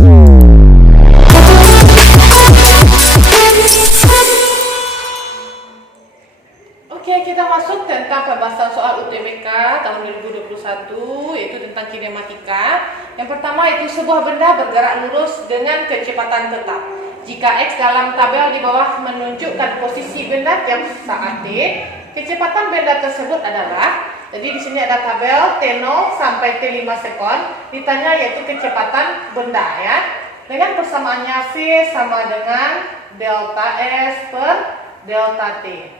Oke, kita masuk tentang pembahasan soal UTBK tahun 2021, yaitu tentang kinematika. Yang pertama itu sebuah benda bergerak lurus dengan kecepatan tetap. Jika X dalam tabel di bawah menunjukkan posisi benda tiap saat T, kecepatan benda tersebut adalah, jadi di sini ada tabel T0 sampai T5 sekon, ditanya yaitu kecepatan benda ya. Dengan persamaannya V sama dengan delta S per delta T.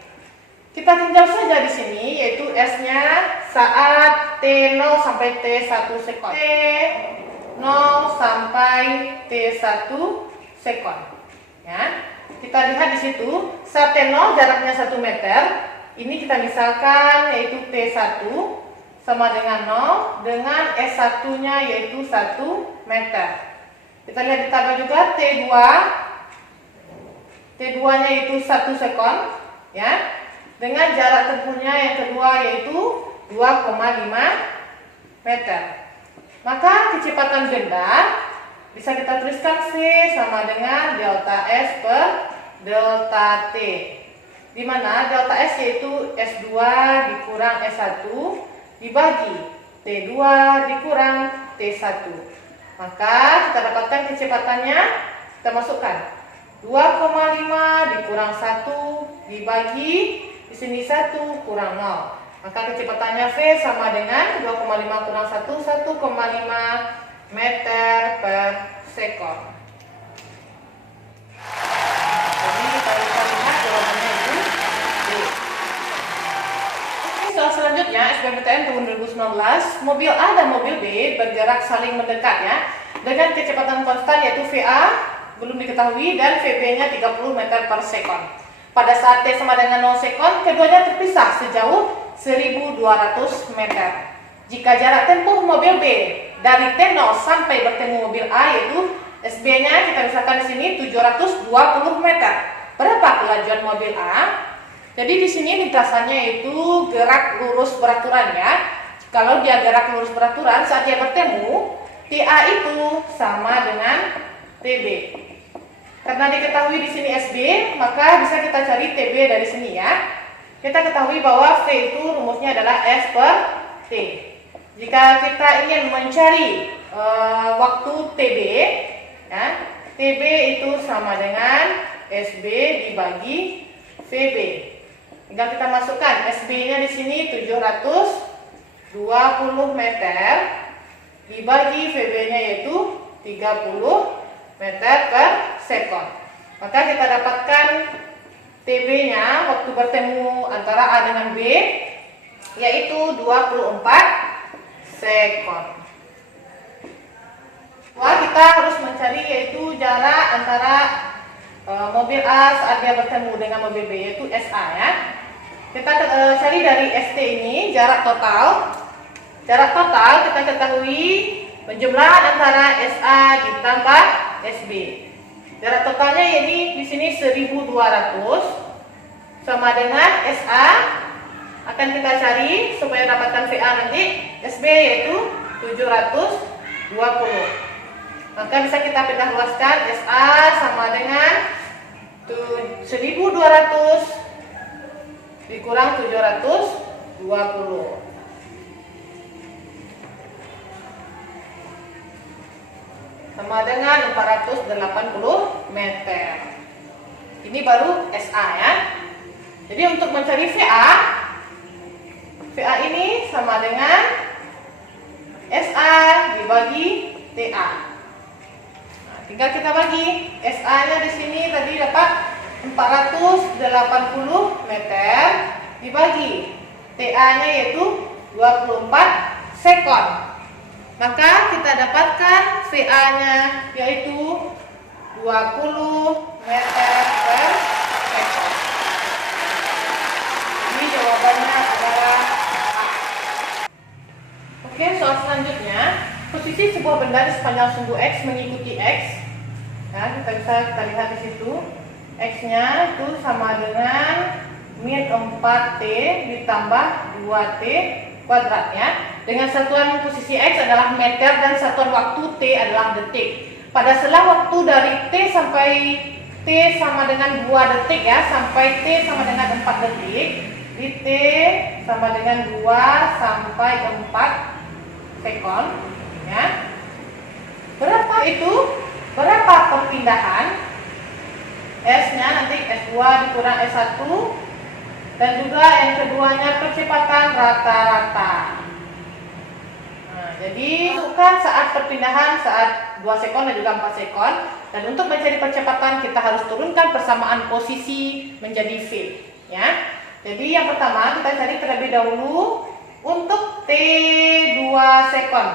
Kita tinjau saja di sini yaitu S-nya saat T0 sampai T1 sekon. T0 sampai T1 sekon. Ya. Kita lihat di situ, saat T0 jaraknya 1 meter. Ini kita misalkan yaitu T1 sama dengan 0 dengan S1-nya yaitu 1 meter. Kita lihat di tabel juga T2. T2-nya yaitu 1 sekon, ya. Dengan jarak tempuhnya yang kedua yaitu 2,5 meter. Maka kecepatan benda bisa kita tuliskan V sama dengan delta S per delta T. Di mana delta S yaitu S2 dikurang S1 dibagi T2 dikurang T1. Maka kita dapatkan kecepatannya, kita masukkan 2,5 dikurang 1 dibagi di sini 1 kurang 0. Maka kecepatannya V sama dengan 2,5 kurang 1, 1,5 meter per sekon. Jadi kita bisa lihat jawabannya itu D. Oke, soal selanjutnya SBMPTN tahun 2019, mobil A dan mobil B bergerak saling mendekat ya, dengan kecepatan konstan yaitu VA belum diketahui dan VB-nya 30 meter per sekon. Pada saat T sama dengan 0 sekon, keduanya terpisah sejauh 1200 meter. Jika jarak tempuh mobil B dari T0 sampai bertemu mobil A yaitu SB-nya kita misalkan di sini 720 meter. Berapa kelajuan mobil A? Jadi di sini lintasannya itu gerak lurus beraturan ya. Kalau dia gerak lurus beraturan saat dia bertemu, TA itu sama dengan TB. Karena diketahui di sini SB, maka bisa kita cari TB dari sini ya. Kita ketahui bahwa V itu rumusnya adalah S per T. Jika kita ingin mencari waktu TB, ya, TB itu sama dengan SB dibagi VB. Tinggal kita masukkan SB-nya di sini 720 meter dibagi VB-nya yaitu 30 meter per sekon. Maka kita dapatkan TB-nya waktu bertemu antara A dengan B yaitu 24 sekon. Wah, kita harus mencari yaitu jarak antara mobil A saat dia bertemu dengan mobil B yaitu SA ya. Kita cari dari ST ini jarak total. Jarak total kita ketahui penjumlahan antara SA ditambah SB. Jarak totalnya ini di sini 1200 sama dengan SA akan kita cari supaya dapatkan VA nanti SB yaitu 720. Maka bisa kita pindah luaskan SA sama dengan 1200 dikurang 720 sama dengan 480 meter. Ini baru SA ya. Jadi untuk mencari VA, VA ini sama dengan SA dibagi TA. Nah, tinggal kita bagi SA-nya di sini tadi dapat 480 meter dibagi TA-nya yaitu 24 sekon. Maka kita dapatkan VA-nya yaitu 20 meter per sekon. Ini jawabannya adalah A. Oke, soal selanjutnya, posisi sebuah benda di sepanjang sumbu X mengikuti X. Nah, kita lihat di situ. X-nya itu sama dengan min 4T ditambah 2T kuadrat ya. Dengan satuan posisi X adalah meter dan satuan waktu T adalah detik. pada selang waktu dari T sampai T sama dengan 2 detik ya, sampai T sama dengan 4 detik. Di T sama dengan 2 sampai 4 sekon ya. Berapa itu? Berapa perpindahan? S-nya nanti S2 dikurang S1, dan juga yang keduanya percepatan rata-rata. Nah, jadi masukkan saat perpindahan saat 2 sekon dan juga 4 sekon. Dan untuk mencari percepatan kita harus turunkan persamaan posisi menjadi V ya. Jadi yang pertama kita cari terlebih dahulu untuk T2 sekon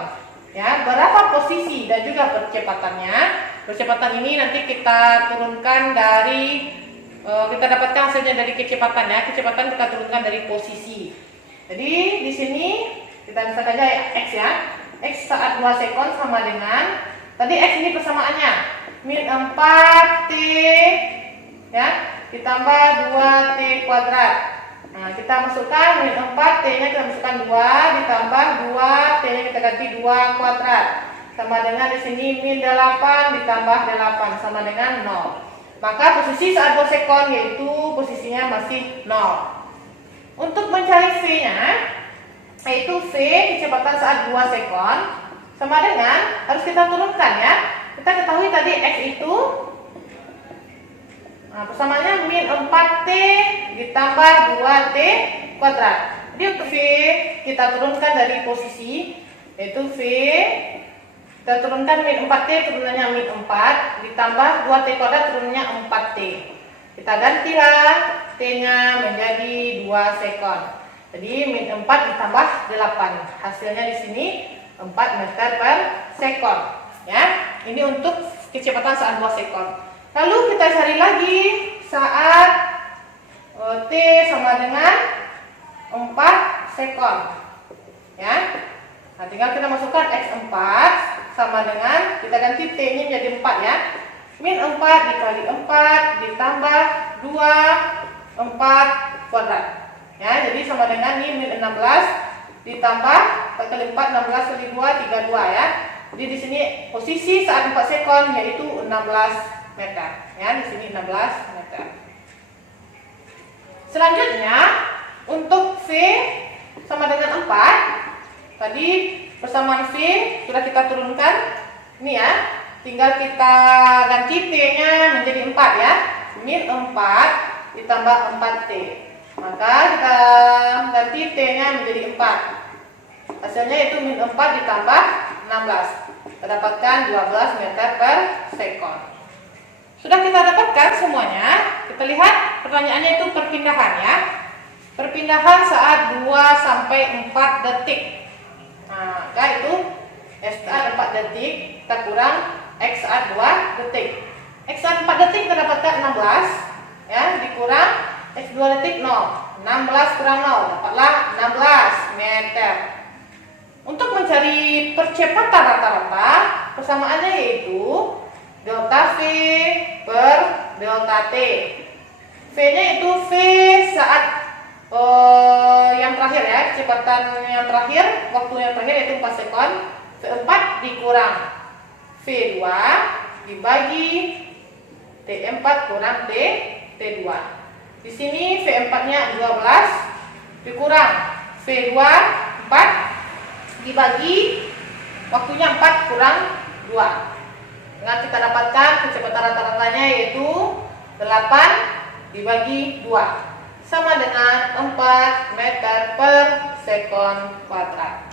ya, berapa posisi dan juga percepatannya. Percepatan ini nanti kita turunkan dari kita dapatkan hasilnya dari kecepatan ya. Kecepatan kita turunkan dari posisi. Jadi di sini kita bisa saja X ya. X saat 2 sekon sama dengan tadi X ini persamaannya min 4T ya ditambah 2T kuadrat. Nah, kita masukkan min 4, T-nya kita masukkan 2, ditambah 2, T-nya kita ganti 2 kuadrat. Sama dengan di sini min 8 ditambah 8 sama dengan 0. Maka posisi saat 2 sekon yaitu posisinya masih 0. Untuk mencari V-nya, yaitu V kecepatan saat 2 sekon sama dengan harus kita turunkan ya. Kita ketahui tadi X itu persamaannya min 4T ditambah 2T kuadrat. Jadi untuk V kita turunkan dari posisi, yaitu V kita turunkan min 4T turunannya min 4 ditambah 2T kuadrat turunannya 4T. Kita gantilah T-nya menjadi 2 sekon. Jadi min 4 ditambah 8. Hasilnya di sini 4 meter per sekon ya. Ini untuk kecepatan saat 2 sekon. Lalu kita cari lagi saat T sama dengan 4 sekon ya. Nah, tinggal kita masukkan X4 sama dengan kita ganti T-nya menjadi 4 ya. Min 4 dikali 4 ditambah 2 4 kuadrat ya. Jadi sama dengan ini min 16 ditambah 4 kali 4 16 kali 2 32 ya. Jadi di sini posisi saat 4 sekon yaitu 16 meter ya, di sini 16 meter. Selanjutnya untuk V sama dengan 4. Tadi persamaan V sudah kita turunkan. Ini ya, tinggal kita ganti T-nya menjadi 4 ya. Min 4 ditambah 4T. Maka kita ganti T-nya menjadi 4. Hasilnya itu min 4 ditambah 16. Kita dapatkan 12 meter per sekon. Sudah kita dapatkan semuanya. Kita lihat pertanyaannya itu perpindahan ya. Perpindahan saat 2 sampai 4 detik. Nah, maka itu S saat 4 detik kita kurang X saat 2 detik. X saat 4 detik kita dapatkan 16 ya, dikurang X 2 detik 0. 16 kurang 0 dapatlah 16 meter. Untuk mencari percepatan rata-rata, persamaannya yaitu delta V per delta T. V-nya itu V saat yang terakhir ya, kecepatan yang terakhir, waktu yang terakhir yaitu 4 sekon. V4 dikurang V2 dibagi T4 kurang T2. Di sini V4-nya 12 dikurang V2 4 dibagi waktunya 4 kurang 2. Dengan kita dapatkan kecepatan rata-ratanya yaitu 8 dibagi 2 sama dengan 4 meter per sekon kuadrat.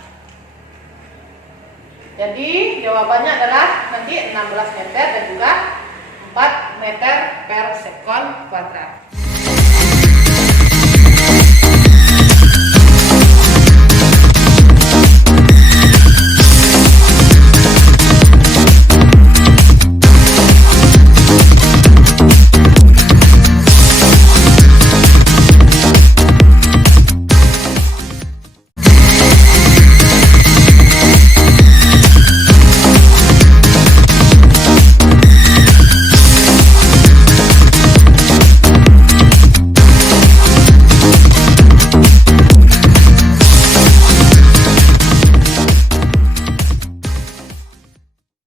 Jadi jawabannya adalah nanti 16 meter dan juga 4 meter per sekon kuadrat.